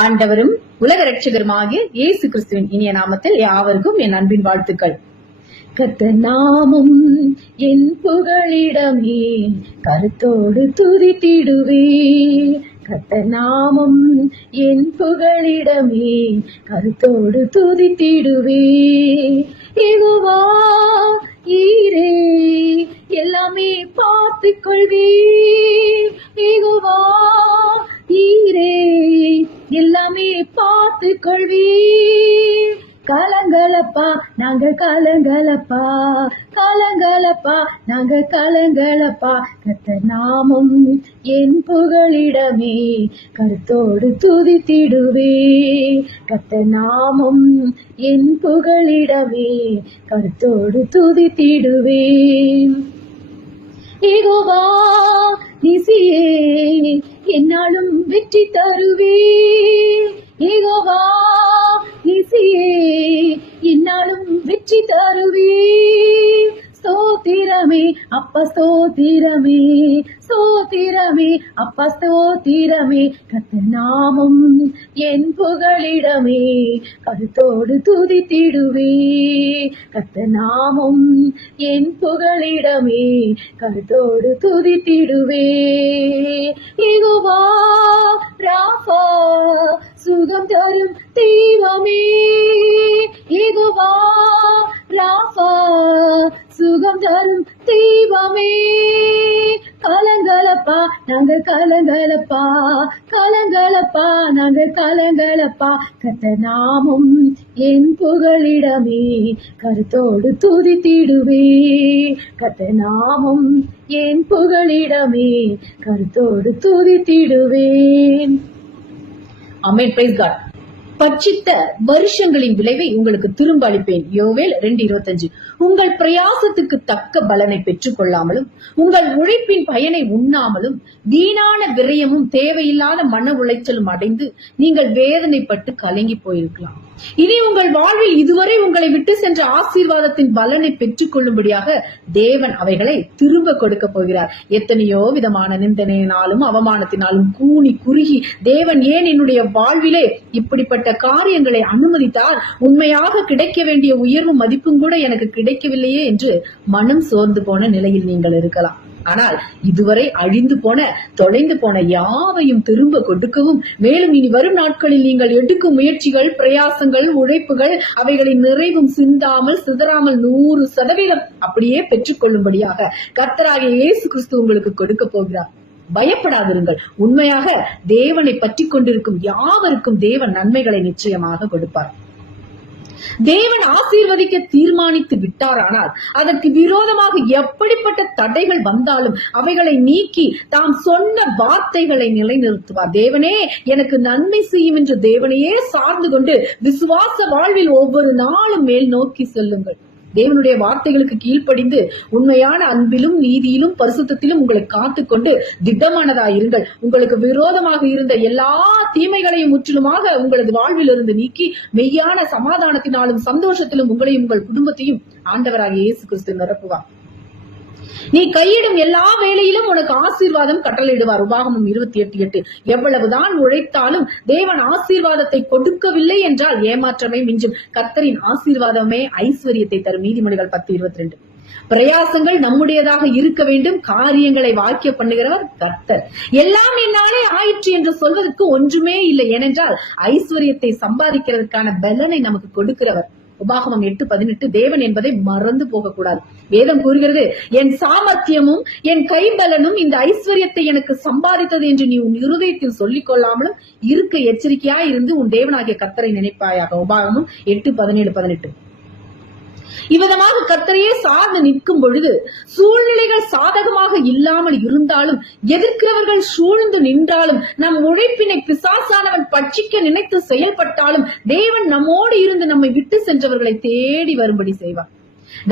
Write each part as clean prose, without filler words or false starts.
ஆண்டவரும் உலக ரட்சகருமாகிய இயேசு கிறிஸ்துவின் இனிய நாமத்தில் யாவருக்கும் என் அன்பின் வாழ்த்துக்கள். கர்த்தர் நாமம் என் புகழிடமே, கருத்தோடு துதித்திடுவே. கர்த்தர் நாமம் என் புகழிடமே, கருத்தோடு துதித்திடுவே. யெகோவா ஈரே எல்லாமே பார்த்துக் கொள்வே. யெகோவா ஈரே எல்லாமே பார்த்துக் கொள்வே. கலங்களப்பா நாங்க கலங்களப்பா, கலங்களப்பா நாங்க கலங்களப்பா. கர்த்தர் நாமம் என் புகழிடமே, கருத்தோடு துதித்திடுவே. கர்த்தர் நாமம் என் புகழிடமே, கருத்தோடு துதித்திடுவே. யெகோவா நிசியே என்னாலும் வெற்றி தருவே. யெகோவா நிசியே என்னாலும் வெற்றி தருவே. ஸ்தோத்திரமே அப்பா ஸ்தோத்திரமே, ஸ்தோத்திரமே அப்பா ஸ்தோத்திரமே. கர்த்தர் நாமம் என் புகழிடமே, கருத்தோடு துதித்திடுவே. கர்த்தர் நாமம் என் புகழிடமே, கருத்தோடு துதித்திடுவே. யெகோவா ராஃபா சுகம் தரும் தெய்வமே. யெகோவா ராஃபா சுகம் தரும் தெய்வமே. கலங்களப்பா நாங்க கலங்களப்பா, கலங்களப்பா நாங்க கலங்களப்பா. கர்த்தர் நாமம் என் புகழிடமே, கருத்தோடு துதித்திடுவே. கர்த்தர் நாமம் என் புகழிடமே, கருத்தோடு துதித்திடுவேன். ஆமென். Price God. பட்சித்த வருஷங்களின் விளைவை உங்களுக்கு திரும்ப அளிப்பேன். யோவேல் 2:25. உங்கள் பிரயாசத்துக்கு தக்க பலனை பெற்றுக் கொள்ளாமலும், உங்கள் உழைப்பின் பயனை உண்ணாமலும், வீணான விரயமும் தேவையில்லாத மன உளைச்சலும் அடைந்து நீங்கள் வேதனைப்பட்டு கலங்கி போயிருக்கலாம். இனி உங்கள் வாழ்வில் இதுவரை உங்களை விட்டு சென்ற ஆசீர்வாதத்தின் பலனை பெற்றுக் கொள்ளும்படியாக தேவன் அவைகளை திரும்ப கொடுக்க போகிறார். எத்தனையோ விதமான நிந்தனையினாலும் அவமானத்தினாலும் கூனி குறுகி தேவன் ஏன் என்னுடைய வாழ்விலே இப்படிப்பட்ட காரியங்களை அனுமதித்தார், உண்மையாக கிடைக்க வேண்டிய உயர்வு மதிப்பும் கூட எனக்கு கிடைக்கவில்லையே என்று மனம் சோர்ந்து போன நிலையில் நீங்கள் இருக்கலாம். ஆனால் இதுவரை அழிந்து போன தொலைந்து போன யாவையும் திரும்ப கொடுக்கவும், மேலும் இனி வரும் நாட்களில் நீங்கள் எடுக்கும் முயற்சிகள், பிரயாசங்கள், உழைப்புகள் அவைகளின் நிறைவும் சிந்தாமல் சிதறாமல் 100% அப்படியே பெற்றுக் கொள்ளும்படியாக கர்த்தராகிய இயேசு கிறிஸ்து உங்களுக்கு கொடுக்க போகிறார். பயப்படாதிருங்கள். உண்மையாக தேவனை பற்றி கொண்டிருக்கும் யாவருக்கும் தேவன் நன்மைகளை நிச்சயமாக கொடுப்பார். தேவன் ஆசீர்வதிக்க தீர்மானித்து விட்டாரானால் அதற்கு விரோதமாக எப்படிப்பட்ட தடைகள் வந்தாலும் அவைகளை நீக்கி தாம் சொன்ன வார்த்தைகளை நிலைநிறுத்துவார். தேவனே எனக்கு நன்மை செய்யும் என்று தேவனையே சார்ந்து கொண்டு விசுவாச வாழ்வில் ஒவ்வொரு நாளும் மேல் நோக்கி செல்லுங்கள். தேவனுடைய வார்த்தைகளுக்கு கீழ்ப்படிந்து உண்மையான அன்பிலும் நீதியிலும் பரிசுத்தத்திலும் உங்களை காத்துக்கொண்டு திட்டமானதாயிருங்கள். உங்களுக்கு விரோதமாக இருந்த எல்லா தீமைகளையும் முற்றிலுமாக உங்களது வாழ்வில் இருந்து நீக்கி மெய்யான சமாதானத்தினாலும் சந்தோஷத்திலும் உங்களையும் உங்கள் குடும்பத்தையும் ஆண்டவராகிய இயேசு கிறிஸ்து நிரப்புவார். நீ கையிடும் எல்லா வேளையிலும் உனக்கு ஆசீர்வாதம் கட்டளையிடுவார். உபாகமம் 28:8. எவ்வளவுதான் உழைத்தாலும் தேவன் ஆசீர்வாதத்தை கொடுக்கவில்லை என்றால் ஏமாற்றமே மிஞ்சும். கர்த்தரின் ஆசீர்வாதமே ஐஸ்வர்யத்தை தரும். நீதிமொழிகள் 10:22. பிரயாசங்கள் நம்முடையதாக இருக்க வேண்டும். காரியங்களை வாக்கிய பண்ணுகிறவர் கர்த்தர். எல்லாம் என்னாலே ஆயிற்று என்று சொல்வதற்கு ஒன்றுமே இல்லை. ஏனென்றால் ஐஸ்வர்யத்தை சம்பாதிக்கிறதுக்கான பலனை நமக்கு கொடுக்கிறவர். உபாகமம் 8:18. தேவன் என்பதை மறந்து போக கூடாது. வேதம் கூறுகிறது, என் சாமர்த்தியமும் என் கைபலனும் இந்த ஐஸ்வர்யத்தை எனக்கு சம்பாதித்தது என்று நீ உன் இருதயத்தில் சொல்லிக் கொள்ளாமலும் இருக்க எச்சரிக்கையாய் இருந்து உன் தேவனாகிய கர்த்தரை நினைப்பாயாக. உபாகமம் 8:17-18. இவ்விதமாக கர்த்தரையே சார்ந்து நிற்கும் பொழுது சூழ்நிலைகள் சாதகமாக இல்லாமல் இருந்தாலும், எதிர்க்கிறவர்கள் சூழ்ந்து நின்றாலும், நம் உழைப்பினை பிசாசானவன் பட்சிக்க நினைத்து செயல்பட்டாலும் தேவன் நம்மோடு இருந்து நம்மை விட்டு சென்றவர்களை தேடி வரும்படி செய்வார்.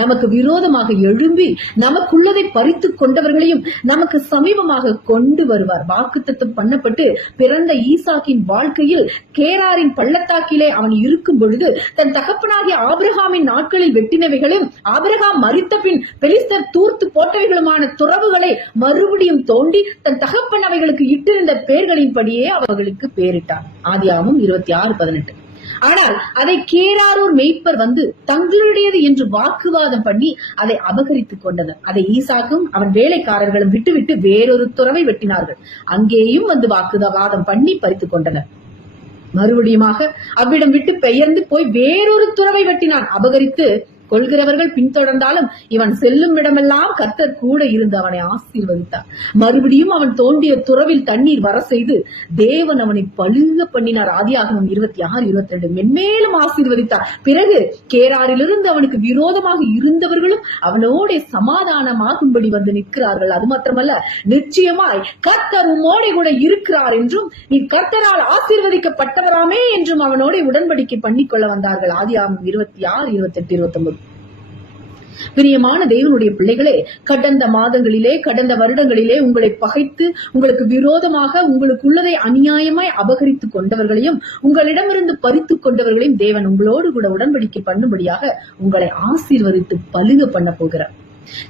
நமக்கு விரோதமாக எழும்பி நமக்குள்ளதை பறித்து கொண்டவர்களையும் நமக்கு சமீபமாக கொண்டு வருவார். வாக்குத்தத்தம் பண்ணப்பட்டு பிறந்த ஈசாக்கின் வாழ்க்கையில் கேராரின் பள்ளத்தாக்கிலே அவன் இருக்கும் பொழுது தன் தகப்பனாகிய ஆபிரகாமின் நாட்களில் வெட்டினவைகளும் ஆபிரகாம் மரித்த பின் பெலிஸ்தர் தூர்த்து போட்டவைகளுமான துறவுகளை மறுபடியும் தோண்டி தன் தகப்பன் அவைகளுக்கு இட்டிருந்த பெயர்களின்படியே அவர்களுக்கு பெயரிட்டார். ஆதியாகமம் 26:18. ஆனால் அதை கேராரூர் மேய்ப்பர் வந்து தங்களுடையது என்று வாக்குவாதம் பண்ணி அதை அபகரித்துக் கொண்டனர். அதை ஈசாக்கும் அவன் வேலைக்காரர்களும் விட்டுவிட்டு வேறொரு துறவை வெட்டினார்கள். அங்கேயும் வந்து வாக்குவாதம் பண்ணி பறித்துக் கொண்டனர். மறுபடியுமாக அவ்விடம் விட்டு பெயர்ந்து போய் வேறொரு துறவை வெட்டினான். அபகரித்து கொள்கிறவர்கள் பின்தொடர்ந்தாலும் இவன் செல்லும் இடமெல்லாம் கர்த்தர் கூட இருந்து அவனை ஆசீர்வதித்தார். மறுபடியும் அவன் தோண்டிய துறவில் தண்ணீர் வர செய்து தேவன் அவனை பழுக பண்ணினார். ஆதியாகமம் 26:22. மென்மேலும் ஆசீர்வதித்தார். பிறகு கேராரிலிருந்து அவனுக்கு விரோதமாக இருந்தவர்களும் அவனோட சமாதானமாகும்படி வந்து நிற்கிறார்கள். அது மாத்திரமல்ல, நிச்சயமாய் கர்த்தர் உம்மோட கூட இருக்கிறார் என்றும் நீ கர்த்தரால் ஆசீர்வதிக்கப்பட்டவராமே என்றும் அவனோட உடன்படிக்கை பண்ணிக்கொள்ள வந்தார்கள். ஆதியாகமம் 26, 28, 29. பிரியமான தேவனுடைய பிள்ளைகளே, கடந்த மாதங்களிலே கடந்த வருடங்களிலே உங்களை பகைத்து உங்களுக்கு விரோதமாக உங்களுக்குள்ளதை அநியாயமாய் அபகரித்துக் கொண்டவர்களையும் உங்களிடமிருந்து பறித்துக் கொண்டவர்களையும் தேவன் உங்களோடு கூட உடன்படிக்கை பண்ணும்படியாக உங்களை ஆசீர்வதித்து பலுக பண்ண போகிறார்.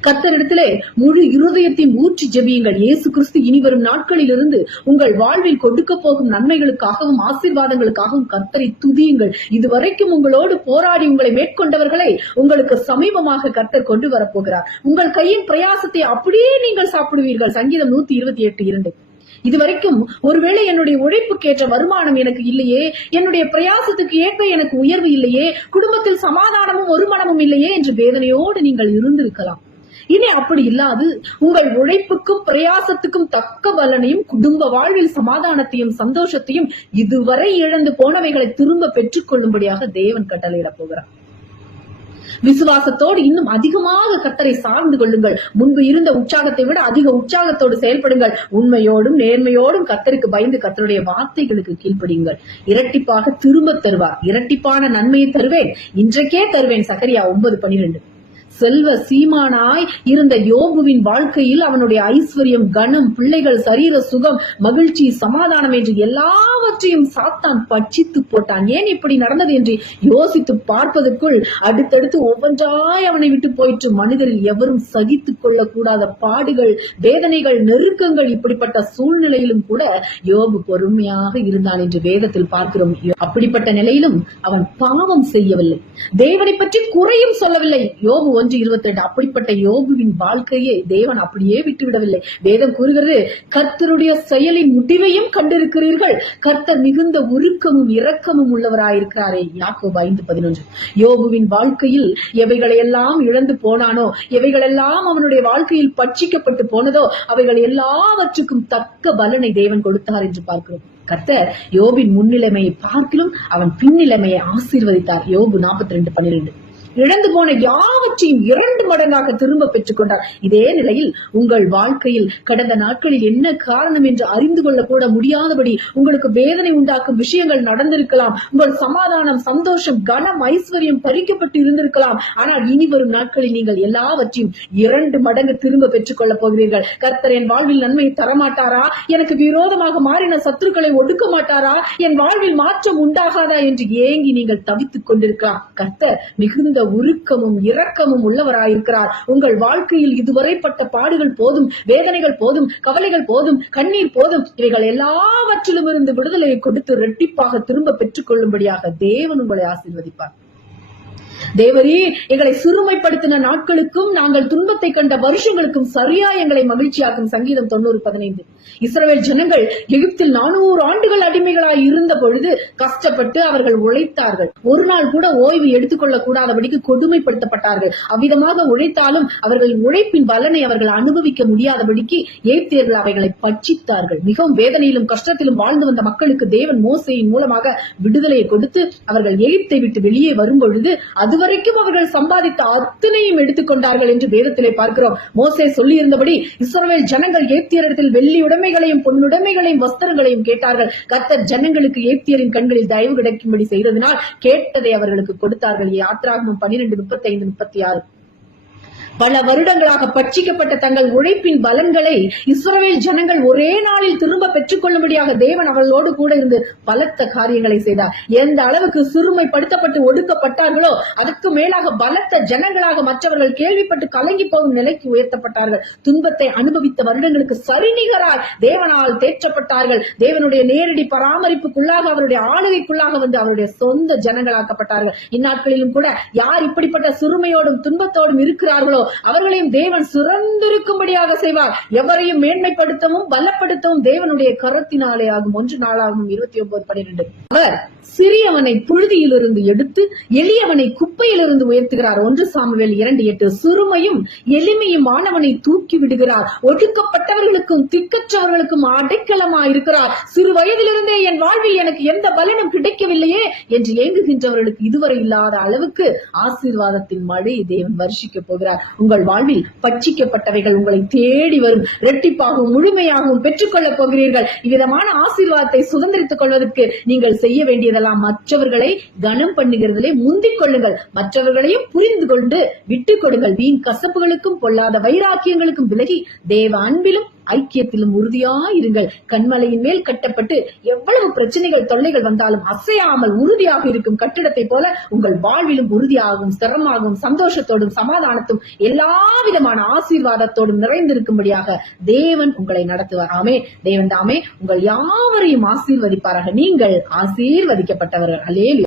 கர்த்தரிடத்திலே முழு இருதயத்தையும் ஊற்றி ஜெபியுங்கள். இயேசு கிறிஸ்து இனி வரும் நாட்களிலிருந்து உங்கள் வாழ்வில் கொடுக்க போகும் நன்மைகளுக்காகவும் ஆசீர்வாதங்களுக்காகவும் கர்த்தரை துதியுங்கள். இதுவரைக்கும் உங்களோடு போராடி உங்களை மேற்கொண்டவர்களை உங்களுக்கு சமீபமாக கர்த்தர் கொண்டு வரப்போகிறார். உங்கள் கையின் பிரயாசத்தை அப்படியே நீங்கள் சாப்பிடுவீர்கள். சங்கீதம் 128:2. இதுவரைக்கும் ஒருவேளை என்னுடைய உழைப்புக்கேற்ற வருமானம் எனக்கு இல்லையே, என்னுடைய பிரயாசத்துக்கு ஏற்ப எனக்கு உயர்வு இல்லையே, குடும்பத்தில் சமாதானமும் ஒரு மனமும் இல்லையே என்று வேதனையோடு நீங்கள் இருந்திருக்கலாம். இனி அப்படி இல்லாது உங்கள் உழைப்புக்கும் பிரயாசத்துக்கும் தக்க பலனையும் குடும்ப வாழ்வில் சமாதானத்தையும் சந்தோஷத்தையும் இதுவரை இழந்து போனவைகளை திரும்ப பெற்றுக் கொள்ளும்படியாக தேவன் கட்டளையிட போகிறார். விசுவாசத்தோடு இன்னும் அதிகமாக கர்த்தரை சார்ந்து கொள்ளுங்கள். முன்பு இருந்த உற்சாகத்தை விட அதிக உற்சாகத்தோடு செயல்படுங்கள். உண்மையோடும் நேர்மையோடும் கர்த்தருக்கு பயந்து கர்த்தருடைய வார்த்தைகளுக்கு கீழ்ப்படியுங்கள். இரட்டிப்பாக திரும்ப தருவார். இரட்டிப்பான நன்மையை தருவேன், இன்றைக்கே தருவேன். சகரியா 9:12. செல்வ சீமானாய் இருந்த யோபுவின் வாழ்க்கையில் அவனுடைய ஐஸ்வர்யம், கனம், பிள்ளைகள், சரீர சுகம், மகிழ்ச்சி, சமாதானம் என்று எல்லாவற்றையும் சாத்தான் பட்சித்து போட்டான். ஏன் இப்படி நடந்தது என்று யோசித்து பார்ப்பதற்குள் அடுத்தடுத்து ஒவ்வொன்றாய் அவனை விட்டு போயிற்று. மனிதரில் எவரும் சகித்துக் கொள்ளக்கூடாத பாடுகள், வேதனைகள், நெருக்கங்கள். இப்படிப்பட்ட சூழ்நிலையிலும் கூட யோபு பொறுமையாக இருந்தான் என்று வேதத்தில் பார்க்கிறோம். அப்படிப்பட்ட நிலையிலும் அவன் பாவம் செய்யவில்லை, தேவனை பற்றி குறையும் சொல்லவில்லை. யோபு 1:22. அப்படிப்பட்ட யோபுவின் வாழ்க்கையை தேவன் அப்படியே விட்டுவிடவில்லை. வேதம் கூறுகிறது, கர்த்தருடைய செயலின் முடிவையும் கண்டிருக்கிறீர்கள், கர்த்தர் மிகுந்த உருக்கமும் இரக்கமும் உள்ளவராயிருக்கிறாரே. யாக்கோபு 5:11. யோபுவின் வாழ்க்கையில் எவைகளையெல்லாம் இழந்து போனானோ, எவைகளெல்லாம் அவனுடைய வாழ்க்கையில் பட்சிக்கப்பட்டு போனதோ, அவைகள் எல்லாவற்றுக்கும் தக்க பலனை தேவன் கொடுத்தார் என்று பார்க்கிறோம். கர்த்தர் யோபின் முன்னிலைமையை பார்க்கிலும் அவன் பின்னிலைமையை ஆசீர்வதித்தார். யோபு 42:12. இழந்து போன யாவற்றையும் 2 மடங்காக திரும்ப பெற்றுக் கொண்டார். இதே நிலையில் உங்கள் வாழ்க்கையில் கடந்த நாட்களில் என்ன காரணம் என்று அறிந்து கொள்ள கூட முடியாதபடி உங்களுக்கு வேதனை உண்டாக்கும் விஷயங்கள் நடந்திருக்கலாம். உங்கள் சமாதானம், சந்தோஷம், கனம், ஐஸ்வர்யம் பறிக்கப்பட்டு இருந்திருக்கலாம். ஆனால் இனி வரும் நாட்களில் நீங்கள் எல்லாவற்றையும் 2 மடங்கு திரும்ப பெற்றுக் கொள்ளப் போகிறீர்கள். கர்த்தர் என் வாழ்வில் நன்மையை தரமாட்டாரா, எனக்கு விரோதமாக மாறின சத்துருக்களை ஒடுக்க மாட்டாரா, என் வாழ்வில் மாற்றம் உண்டாகாதா என்று ஏங்கி நீங்கள் தவித்துக் கொண்டிருக்கலாம். கர்த்தர் மிகுந்த உருக்கமும் இரக்கமும் உள்ளவராயிருக்கிறார். உங்கள் வாழ்க்கையில் இதுவரைப்பட்ட பாடுகள் போதும், வேதனைகள் போதும், கவலைகள் போதும், கண்ணீர் போதும். இவைகள் எல்லாவற்றிலும் இருந்து விடுதலையை கொடுத்து இரட்டிப்பாக திரும்ப பெற்றுக் கொள்ளும்படியாக தேவன் உங்களை ஆசீர்வதிப்பார். தேவரே, எங்களை சிறுமைப்படுத்தின நாட்களுக்கும் நாங்கள் துன்பத்தை கண்ட வருஷங்களுக்கும் சரியா எங்களை மகிழ்ச்சியாக்கும். சங்கீதம் 90:15. இஸ்ரவேல் ஜனங்கள் எகிப்தில் 400 ஆண்டுகள் அடிமைகளாய் இருந்த பொழுது கஷ்டப்பட்டு அவர்கள் உழைத்தார்கள். ஒரு நாள் கூட ஓய்வு எடுத்துக்கொள்ள கூடாதபடிக்கு கொடுமைப்படுத்தப்பட்டார்கள். அவ்விதமாக உழைத்தாலும் அவர்கள் உழைப்பின் பலனை அவர்கள் அனுபவிக்க முடியாதபடிக்கு எகிப்தியர்கள் அவைகளை பட்சித்தார்கள். மிகவும் வேதனையிலும் கஷ்டத்திலும் வாழ்ந்து வந்த மக்களுக்கு தேவன் மோசேயின் மூலமாக விடுதலையை கொடுத்து அவர்கள் எகிப்தை விட்டு வெளியே வரும் பொழுது அதுவரைக்கும் அவர்கள் சம்பாதித்த அத்தனையும் எடுத்துக்கொண்டார்கள் என்று வேதத்திலே பார்க்கிறோம். மோசே சொல்லி இருந்தபடி இஸ்ரவேல் ஜனங்கள் எகிப்தியரிடத்தில் வெள்ளி உடைமைகளையும் பொன்னுடைமைகளையும் வஸ்திரங்களையும் கேட்டார்கள். கர்த்தர் ஜனங்களுக்கு எகிப்தியரின் கண்களில் தயவு கிடைக்கும்படி செய்ததினால் கேட்டதை அவர்களுக்கு கொடுத்தார்கள். யாத்ராகமம் 12:35-36. பல வருடங்களாக பட்சிக்கப்பட்ட தங்கள் உழைப்பின் பலன்களை இஸ்ரவேல் ஜனங்கள் ஒரே நாளில் திரும்ப பெற்றுக் கொள்ளும்படியாக தேவன் அவர்களோடு கூட இருந்து பலத்த காரியங்களை செய்தார். எந்த அளவுக்கு சிறுமைப்படுத்தப்பட்டு ஒடுக்கப்பட்டார்களோ அதற்கு மேலாக பலத்த ஜனங்களாக மற்றவர்கள் கேள்விப்பட்டு கலங்கி போகும் நிலைக்கு உயர்த்தப்பட்டார்கள். துன்பத்தை அனுபவித்த வருடங்களுக்கு சரிநிகரால் தேவனால் தேற்றப்பட்டார்கள். தேவனுடைய நேரடி பராமரிப்புக்குள்ளாக, அவருடைய ஆளுகைக்குள்ளாக வந்து அவருடைய சொந்த ஜனங்களாக்கப்பட்டார்கள். இந்நாட்களிலும் கூட யார் இப்படிப்பட்ட சிறுமையோடும் துன்பத்தோடும் இருக்கிறார்களோ அவர்களையும் தேவன் சிறந்திருக்கும்படியாக செய்வார். எவரையும் மேன்மைப்படுத்தவும் பலப்படுத்தவும் தேவனுடைய கரத்தினாலே ஆகும். 1 நாளாகும் 29:12. அவர் சிறியவனை புழுதியிலிருந்து எடுத்து எளியவனை குப்பையிலிருந்து உயர்த்துகிறார். 1 சாமுவேல் 2:8. சிறுமையும் எளிமையும் மாணவனை தூக்கி விடுகிறார். ஒடுக்கப்பட்டவர்களுக்கும் திக்கற்றவர்களுக்கும் அடைக்கலமாயிருக்கிறார். சிறு வயதிலிருந்தே என் வாழ்வில் எனக்கு எந்த பலனும் கிடைக்கவில்லையே என்று ஏங்குகின்றவர்களுக்கு இதுவரை இல்லாத அளவுக்கு ஆசீர்வாதத்தின் மழை தேவன் வருஷிக்க போகிறார். உங்கள் வாழ்வில் பட்சிக்கப்பட்டவைகள் உங்களை தேடி வரும். இரட்டிப்பாகவும் முழுமையாகவும் பெற்றுக்கொள்ளப் போகிறீர்கள். இவ்விதமான ஆசீர்வாதத்தை சுதந்திரித்துக் கொள்வதற்கு நீங்கள் செய்ய வேண்டியதெல்லாம் மற்றவர்களை கனம் பண்ணுகிறதிலே முந்திக் கொள்ளுங்கள். மற்றவர்களையும் புரிந்து கொண்டு விட்டுக் கொடுங்கள். வீண் கசப்புகளுக்கும் பொல்லாத வைராக்கியங்களுக்கும் விலகி தேவ அன்பிலும் ஐக்கியத்திலும் உறுதியாயிருங்கள். கண்மலையின் மேல் கட்டப்பட்டு எவ்வளவு பிரச்சனைகள் தொல்லைகள் வந்தாலும் அசையாமல் உறுதியாக இருக்கும் கட்டிடத்தை போல உங்கள் வாழ்விலும் உறுதியாகவும் ஸ்திரமாகவும் சந்தோஷத்தோடும் சமாதானத்தும் எல்லா விதமான ஆசீர்வாதத்தோடும் நிறைந்திருக்கும்படியாக தேவன் உங்களை நடத்துவார். ஆமே. தேவன் தாமே உங்கள் யாவரையும் ஆசீர்வதிப்பாராக. நீங்கள் ஆசீர்வதிக்கப்பட்டவர்கள். அல்லேலூயா.